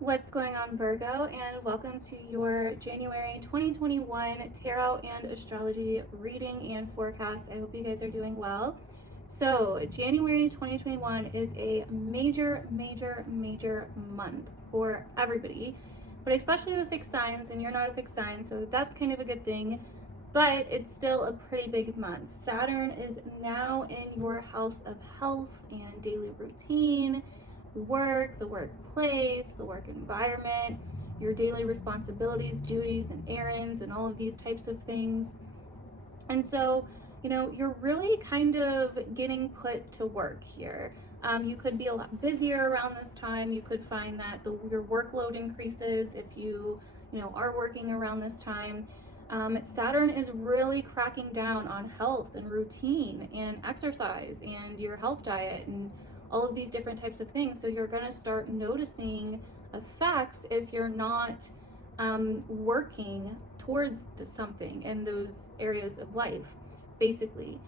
What's going on, Virgo, and welcome to your January 2021 tarot and astrology reading and forecast. I hope you guys are doing well. So, January 2021 is a major month for everybody, but especially the fixed signs, and you're not a fixed sign, so that's kind of a good thing, but it's still a pretty big month. Saturn is now in your house of health and daily routine, work, the workplace, the work environment, your daily responsibilities, duties, and errands, and all of these types of things. And so, you're really kind of getting put to work here. You could be a lot busier around this time. You could find that your workload increases if you are working around this time. Saturn is really cracking down on health and routine and exercise and your health diet and all of these different types of things. So you're going to start noticing effects if you're not working towards something in those areas of life, basically.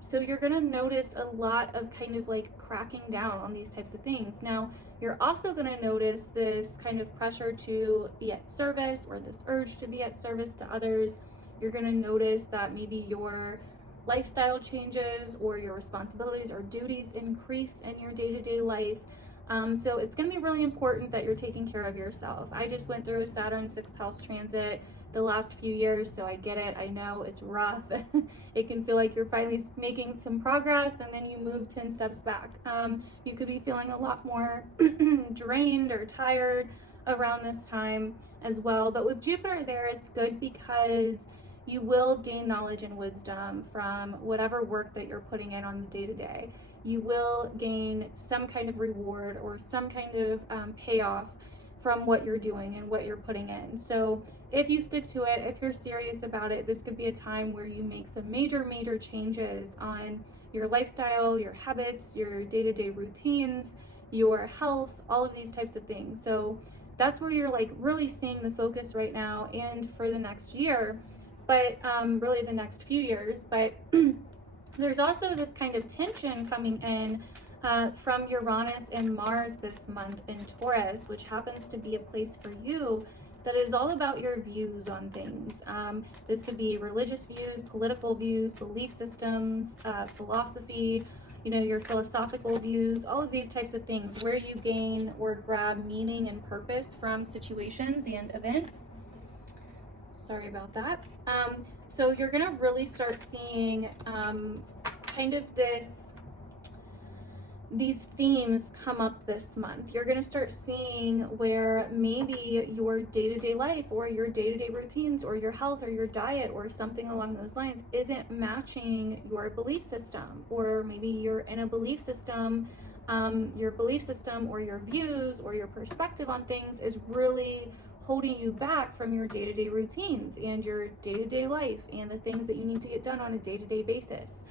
So you're going to notice a lot of kind of like cracking down on these types of things. Now, you're also going to notice this kind of pressure to be at service, or this urge to be at service to others. You're going to notice that maybe your lifestyle changes or your responsibilities or duties increase in your day-to-day life. So it's going to be really important that you're taking care of yourself. I just went through a Saturn 6th house transit the last few years, so I get it. I know it's rough. It can feel like you're finally making some progress and then you move 10 steps back. You could be feeling a lot more drained or tired around this time as well. But with Jupiter there, it's good because you will gain knowledge and wisdom from whatever work that you're putting in on the day-to-day. You will gain some kind of reward or some kind of payoff from what you're doing and what you're putting in. So if you stick to it, if you're serious about it, this could be a time where you make some major changes on your lifestyle, your habits, your day-to-day routines, your health, all of these types of things. So that's where you're like really seeing the focus right now and for the next year, but really the next few years. But there's also this kind of tension coming in from Uranus and Mars this month in Taurus, which happens to be a place for you that is all about your views on things. This could be religious views, political views, belief systems, philosophy, your philosophical views, all of these types of things where you gain or grab meaning and purpose from situations and events. Sorry about that. So you're going to really start seeing kind of these themes come up this month. You're going to start seeing where maybe your day-to-day life or your day-to-day routines or your health or your diet or something along those lines isn't matching your belief system, or maybe you're in a belief system, your belief system or your views or your perspective on things is really holding you back from your day-to-day routines and your day-to-day life and the things that you need to get done on a day-to-day basis.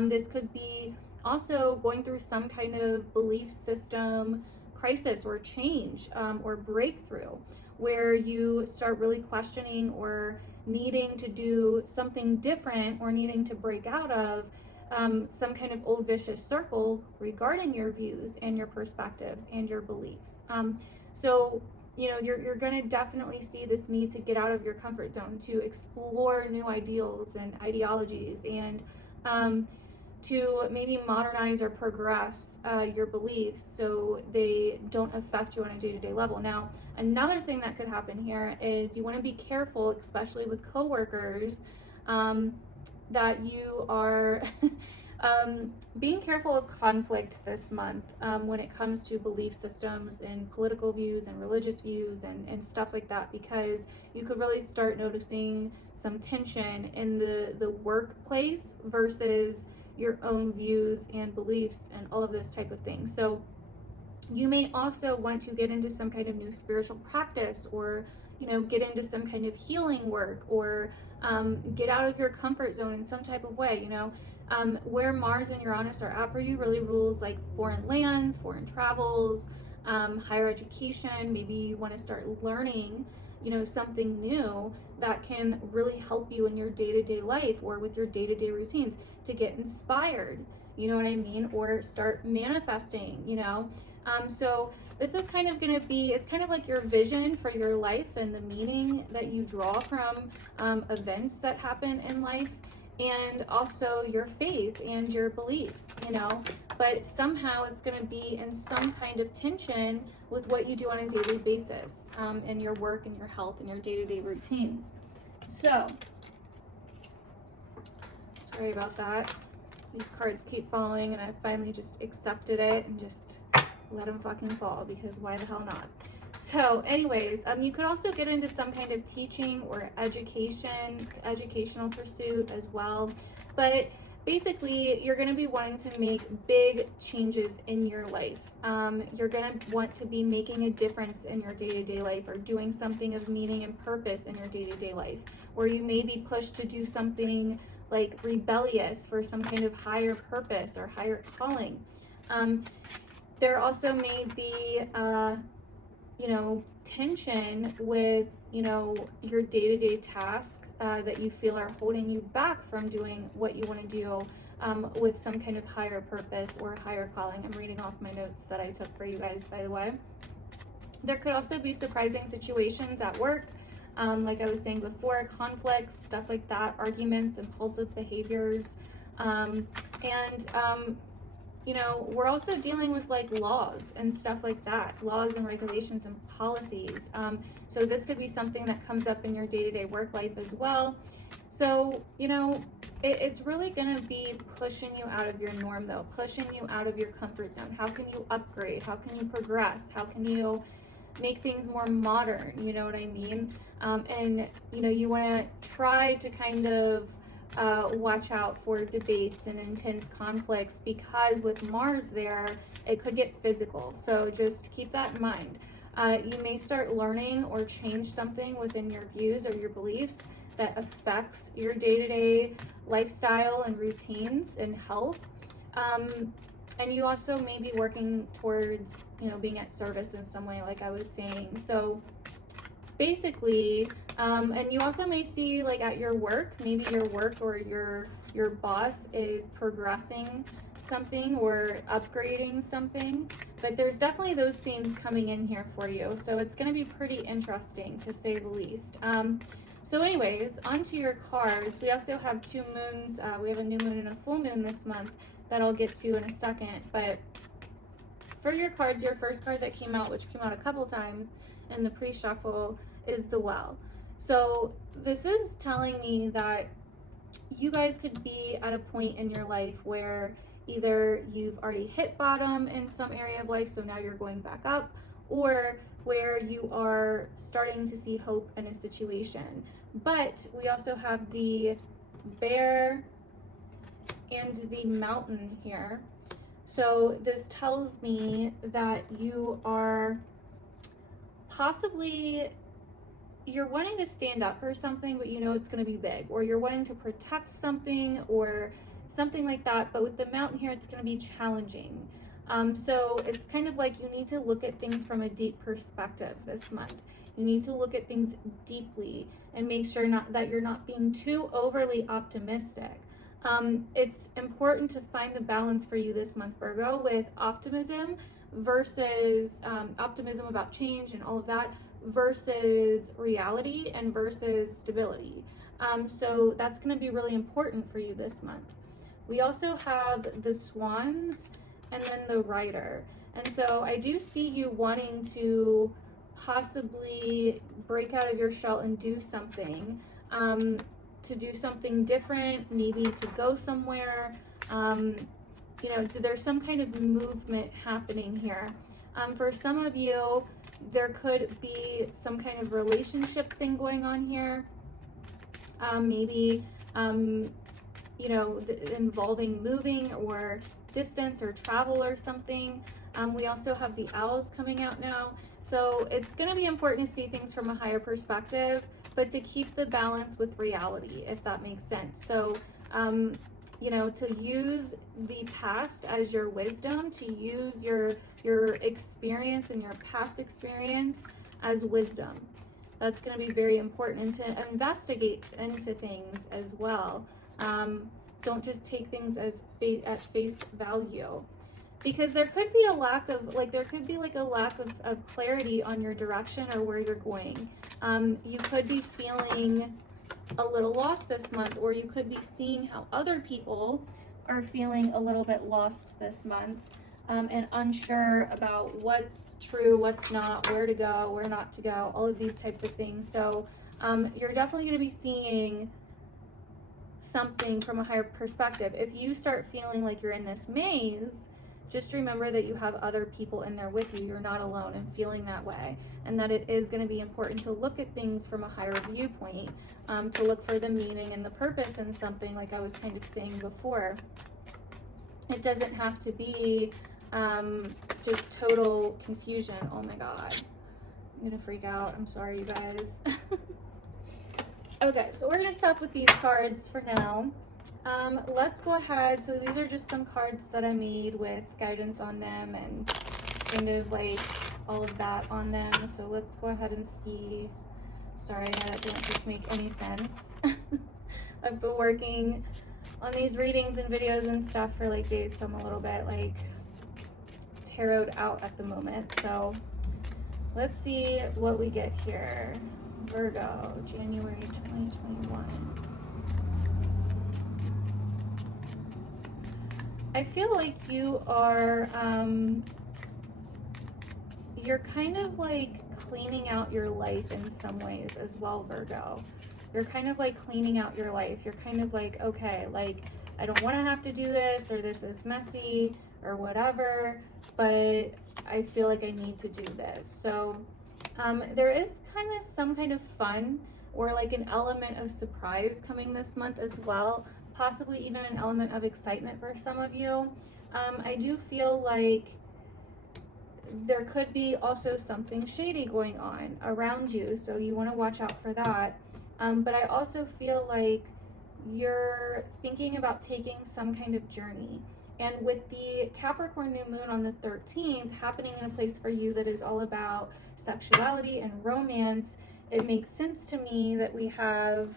This could be also going through some kind of belief system crisis or change or breakthrough, where you start really questioning or needing to do something different or needing to break out of some kind of old vicious circle regarding your views and your perspectives and your beliefs. So you're going to definitely see this need to get out of your comfort zone, to explore new ideals and ideologies, and to maybe modernize or progress your beliefs so they don't affect you on a day-to-day level. Now, another thing that could happen here is you want to be careful, especially with coworkers, that you are being careful of conflict this month when it comes to belief systems and political views and religious views and stuff like that, because you could really start noticing some tension in the workplace versus your own views and beliefs and all of this type of thing. So you may also want to get into some kind of new spiritual practice, or get into some kind of healing work, or get out of your comfort zone in some type of way. Where Mars and Uranus are at for you really rules like foreign lands, foreign travels, higher education. Maybe you want to start learning something new that can really help you in your day-to-day life or with your day-to-day routines, to get inspired, you know what I mean, or start manifesting. So this is kind of going to be, it's kind of like your vision for your life and the meaning that you draw from events that happen in life, and also your faith and your beliefs, you know, but somehow it's going to be in some kind of tension with what you do on a daily basis, in your work and your health and your day-to-day routines. So, sorry about that. These cards keep falling, and I finally just accepted it and just let them fucking fall, because why the hell not? So anyways, you could also get into some kind of teaching or educational pursuit as well. But basically, you're going to be wanting to make big changes in your life. You're going to want to be making a difference in your day-to-day life, or doing something of meaning and purpose in your day-to-day life. Or you may be pushed to do something like rebellious for some kind of higher purpose or higher calling. There also may be, you know, tension with, you know, your day-to-day tasks that you feel are holding you back from doing what you want to do with some kind of higher purpose or higher calling. I'm reading off my notes that I took for you guys, by the way. There could also be surprising situations at work. Like I was saying before, conflicts, stuff like that, arguments, impulsive behaviors, you know, we're also dealing with like laws and stuff like that, laws and regulations and policies. So this could be something that comes up in your day-to-day work life as well. So, you know, it's really going to be pushing you out of your norm, though, pushing you out of your comfort zone. How can you upgrade? How can you progress? How can you make things more modern? You know what I mean? And, you know, you want to try to kind of watch out for debates and intense conflicts, because with Mars there, it could get physical. So just keep that in mind. You may start learning or change something within your views or your beliefs that affects your day-to-day lifestyle and routines and health. And you also may be working towards, you know, being at service in some way, like I was saying. So basically, and you also may see, like, at your work, maybe your work or your boss is progressing something or upgrading something, but there's definitely those themes coming in here for you. So it's going to be pretty interesting, to say the least. So anyways, onto your cards. We also have two moons. We have a new moon and a full moon this month that I'll get to in a second. But for your cards, your first card that came out, which came out a couple times in the pre-shuffle, is the Well. So this is telling me that you guys could be at a point in your life where either you've already hit bottom in some area of life, so now you're going back up, or where you are starting to see hope in a situation. But we also have the Bear and the Mountain here. So this tells me that you are possibly, you're wanting to stand up for something, but you know it's going to be big, or you're wanting to protect something or something like that. But with the Mountain here, it's going to be challenging. So it's kind of like you need to look at things from a deep perspective this month. You need to look at things deeply and make sure that you're not being too overly optimistic. It's important to find the balance for you this month, Virgo, with optimism versus optimism about change and all of that, versus reality and versus stability. So that's going to be really important for you this month. We also have the Swans and then the Rider. And so I do see you wanting to possibly break out of your shell and do something, to do something different, maybe to go somewhere. You know, there's some kind of movement happening here. For some of you, there could be some kind of relationship thing going on here. Maybe, you know, involving moving or distance or travel or something. We also have the Owls coming out now. So it's going to be important to see things from a higher perspective, but to keep the balance with reality, if that makes sense. So, you know, to use the past as your wisdom, to use your experience and your past experience as wisdom. That's going to be very important, and to investigate into things as well. Don't just take things as at face value. because there could be a lack of, like, there could be like a lack of clarity on your direction or where you're going. You could be feeling a little lost this month, or you could be seeing how other people are feeling a little bit lost this month, and unsure about what's true, what's not, where to go, where not to go, all of these types of things. So you're definitely going to be seeing something from a higher perspective. If you start feeling like you're in this maze, just remember that you have other people in there with you. You're not alone in feeling that way, and that it is going to be important to look at things from a higher viewpoint, to look for the meaning and the purpose in something, like I was kind of saying before. It doesn't have to be just total confusion. Oh my God, I'm gonna freak out. I'm sorry, you guys. Okay, so we're gonna stop with these cards for now. Let's go ahead. So these are just some cards that I made with guidance on them and kind of like all of that on them. So let's go ahead and see. Sorry, that didn't just make any sense. I've been working on these readings and videos and stuff for like days, so I'm a little bit like tarot out at the moment. So let's see what we get here. Virgo, January 2021. I feel like you are, you're kind of like cleaning out your life in some ways as well, Virgo. You're kind of like cleaning out your life. You're kind of like, okay, like, I don't want to have to do this, or this is messy, or whatever, but I feel like I need to do this. So there is kind of some kind of fun or like an element of surprise coming this month as well, possibly even an element of excitement for some of you. I do feel like there could be also something shady going on around you, so you want to watch out for that. But I also feel like you're thinking about taking some kind of journey. And with the Capricorn new moon on the 13th happening in a place for you that is all about sexuality and romance, it makes sense to me that we have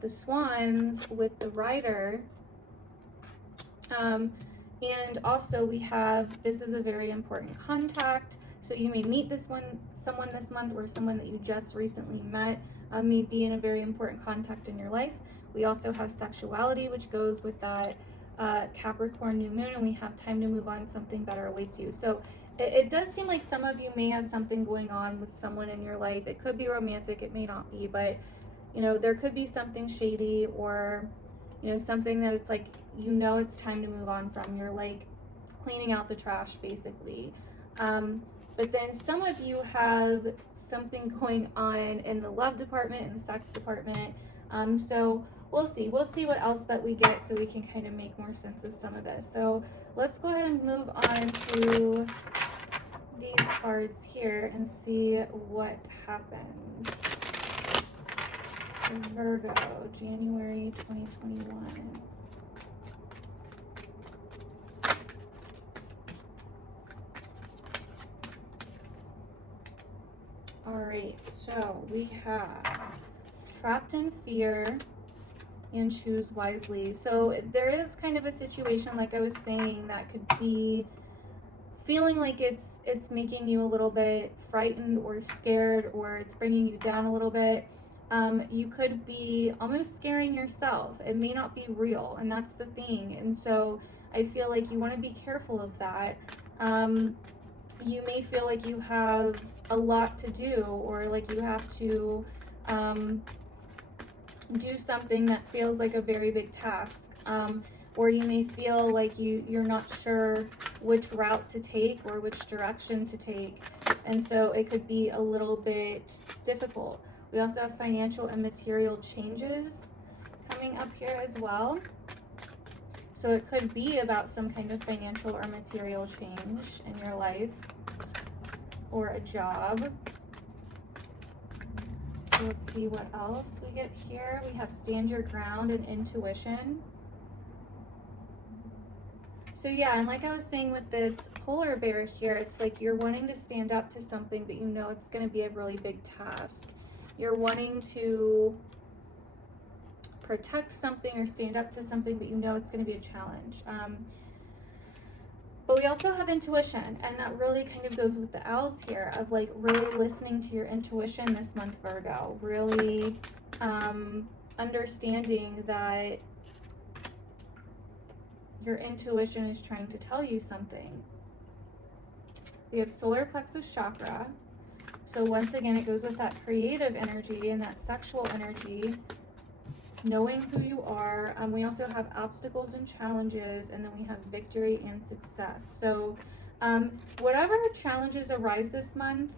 the Swans with the Rider. And also we have, this is a very important contact. So you may meet someone this month, or someone that you just recently met may be in a very important contact in your life. We also have sexuality, which goes with that Capricorn new moon, and we have time to move on, something better awaits you. So it does seem like some of you may have something going on with someone in your life. It could be romantic, it may not be, but you know, there could be something shady, or you know, something that it's like, you know, it's time to move on from. You're like cleaning out the trash basically. But then some of you have something going on in the love department, in the sex department. So we'll see what else that we get, so we can kind of make more sense of some of this. So let's go ahead and move on to these cards here and see what happens. Virgo, January 2021. All right, so we have trapped in fear and choose wisely. So there is kind of a situation, like I was saying, that could be feeling like it's making you a little bit frightened or scared, or it's bringing you down a little bit. You could be almost scaring yourself. It may not be real, and that's the thing. And so I feel like you want to be careful of that. You may feel like you have a lot to do, or like you have to do something that feels like a very big task, or you may feel like you're not sure which route to take or which direction to take, and so it could be a little bit difficult. We also have financial and material changes coming up here as well. So it could be about some kind of financial or material change in your life, or a job. So let's see what else we get here. We have stand your ground and intuition. So yeah, and like I was saying with this polar bear here, it's like you're wanting to stand up to something, but you know it's going to be a really big task. You're wanting to protect something or stand up to something, but you know it's going to be a challenge. But we also have intuition, and that really kind of goes with the owls here, of like really listening to your intuition this month, Virgo. Really understanding that your intuition is trying to tell you something. We have solar plexus chakra. So once again, it goes with that creative energy and that sexual energy, knowing who you are. We also have obstacles and challenges, and then we have victory and success. So whatever challenges arise this month,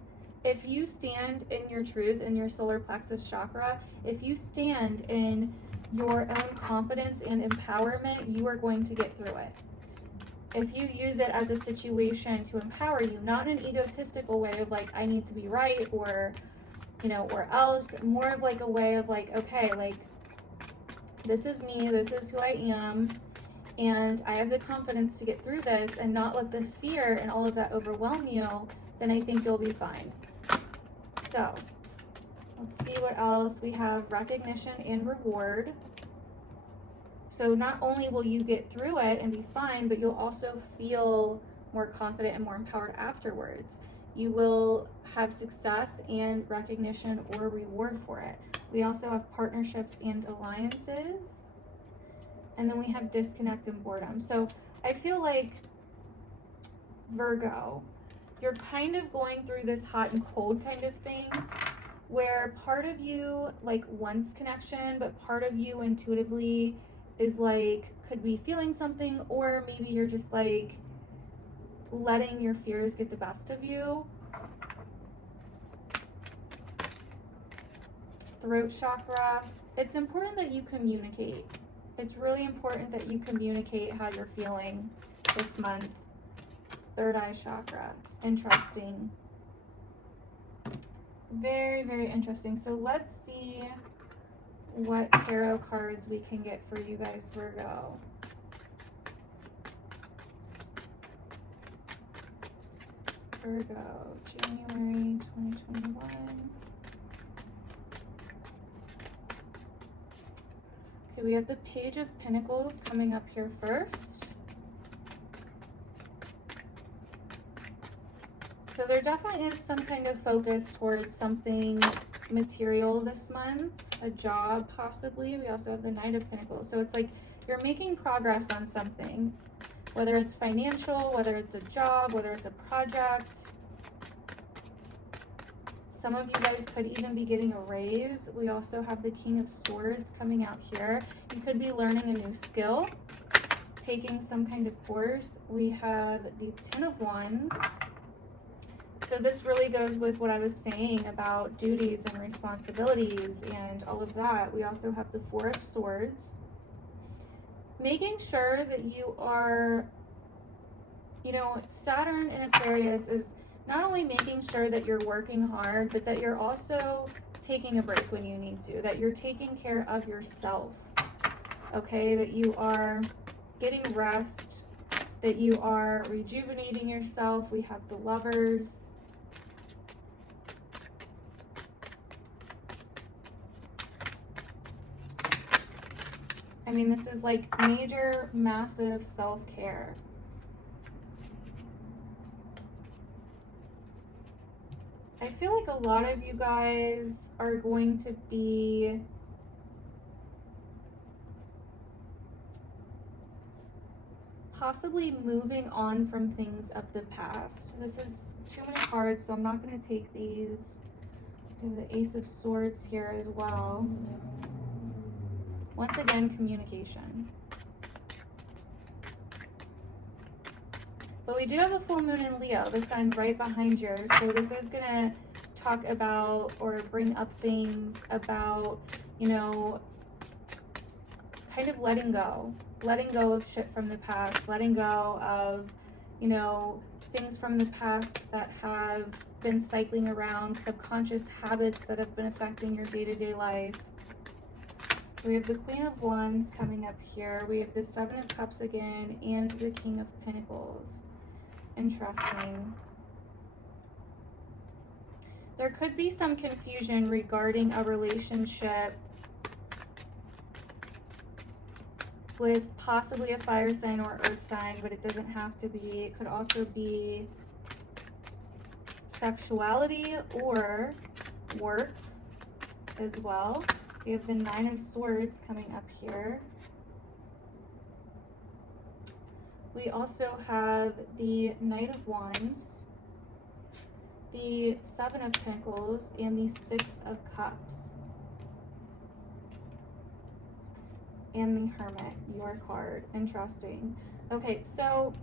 if you stand in your truth, in your solar plexus chakra, if you stand in your own confidence and empowerment, you are going to get through it. If you use it as a situation to empower you, not in an egotistical way of like, I need to be right, or, you know, or else, more of like a way of like, okay, like, this is me, this is who I am, and I have the confidence to get through this and not let the fear and all of that overwhelm you, then I think you'll be fine. So, let's see what else. We have recognition and reward. So not only will you get through it and be fine, but you'll also feel more confident and more empowered afterwards. You will have success and recognition or reward for it. We also have partnerships and alliances. And then we have disconnect and boredom. So I feel like, Virgo, you're kind of going through this hot and cold kind of thing, where part of you like wants connection, but part of you intuitively is like, could be feeling something, or maybe you're just like letting your fears get the best of you. Throat chakra. It's important that you communicate. It's really important that you communicate how you're feeling this month. Third eye chakra. Interesting. Very, very interesting. So let's see what tarot cards we can get for you guys, Virgo. Virgo, January 2021. Okay, we have the Page of Pentacles coming up here first. So there definitely is some kind of focus towards something material this month, a job possibly. We also have the Knight of Pentacles. So it's like you're making progress on something, whether it's financial, whether it's a job, whether it's a project. Some of you guys could even be getting a raise. We also have the King of Swords coming out here. You could be learning a new skill, taking some kind of course. We have the Ten of Wands. So this really goes with what I was saying about duties and responsibilities and all of that. We also have the Four of Swords. Making sure that you are, you know, Saturn in Aquarius is not only making sure that you're working hard, but that you're also taking a break when you need to, that you're taking care of yourself, okay? That you are getting rest, that you are rejuvenating yourself. We have the Lovers. I mean, this is like major, massive self-care. I feel like a lot of you guys are going to be possibly moving on from things of the past. This is too many cards, so I'm not going to take these. We have the Ace of Swords here as well. Once again, communication. But we do have a full moon in Leo, the sign right behind yours. So this is going to talk about or bring up things about, you know, kind of letting go of shit from the past, letting go of, you know, things from the past that have been cycling around, subconscious habits that have been affecting your day-to-day life. So we have the Queen of Wands coming up here. We have the Seven of Cups again and the King of Pentacles. Interesting. There could be some confusion regarding a relationship with possibly a fire sign or earth sign, but it doesn't have to be. It could also be sexuality or work as well. We have the Nine of Swords coming up here. We also have the Knight of Wands, the Seven of Pentacles, and the Six of Cups. And the Hermit, your card. Interesting. Okay, so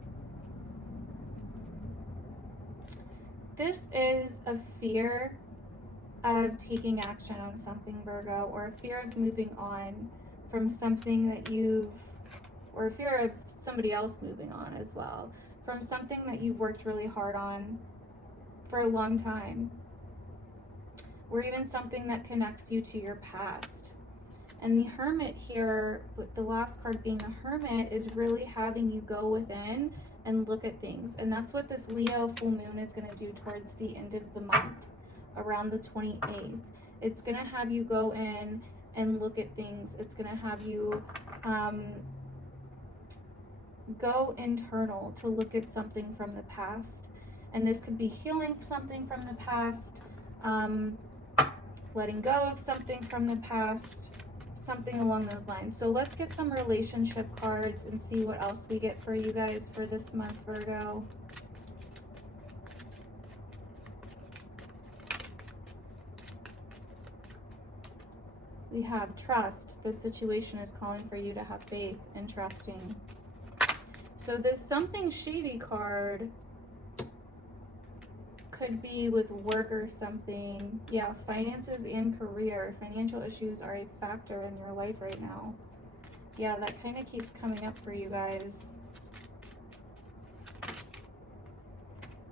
this is a fear of taking action on something, Virgo, or a fear of moving on from something that you've, or a fear of somebody else moving on as well, from something that you've worked really hard on for a long time, or even something that connects you to your past. And the Hermit here, with the last card being the Hermit, is really having you go within and look at things. And that's what this Leo full moon is going to do towards the end of the month, around the 28th. It's going to have you go in and look at things. It's going to have you go internal to look at something from the past. And this could be healing something from the past, letting go of something from the past, something along those lines. So let's get some relationship cards and see what else we get for you guys for this month, Virgo. We have trust. This situation is calling for you to have faith and trusting. So this something shady card could be with work or something. Yeah, finances and career. Financial issues are a factor in your life right now. Yeah, that kind of keeps coming up for you guys.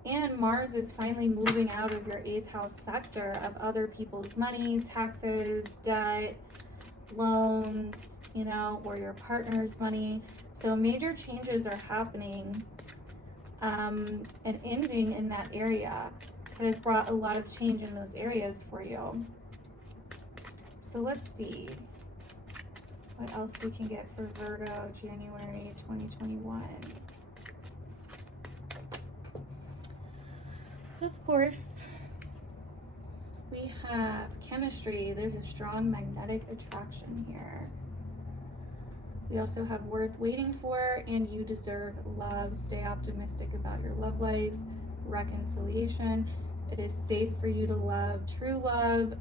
And Mars is finally moving out of your 8th house sector of other people's money, taxes, debt, loans, you know, or your partner's money. So major changes are happening. And ending in that area could have brought a lot of change in those areas for you. So let's see what else we can get for Virgo January 2021. Of course, we have chemistry. There's a strong magnetic attraction here. We also have worth waiting for, and you deserve love. Stay optimistic about your love life, reconciliation. It is safe for you to love, true love,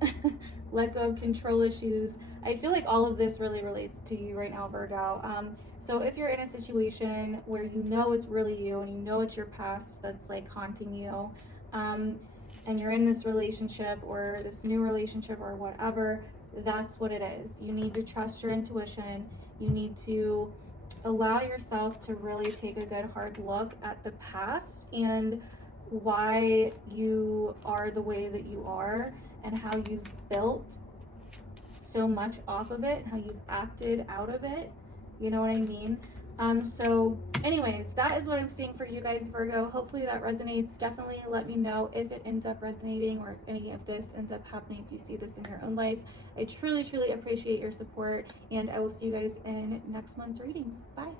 let go of control issues. I feel like all of this really relates to you right now, Virgo. So if you're in a situation where you know it's really you and you know it's your past that's like haunting you, and you're in this relationship or this new relationship or whatever, that's what it is. You need to trust your intuition. You need to allow yourself to really take a good hard look at the past and why you are the way that you are and how you've built so much off of it, how you've acted out of it. You know what I mean? So anyways, that is what I'm seeing for you guys, Virgo. Hopefully that resonates. Definitely let me know if it ends up resonating or if any of this ends up happening, if you see this in your own life. I truly, truly appreciate your support, and I will see you guys in next month's readings. Bye.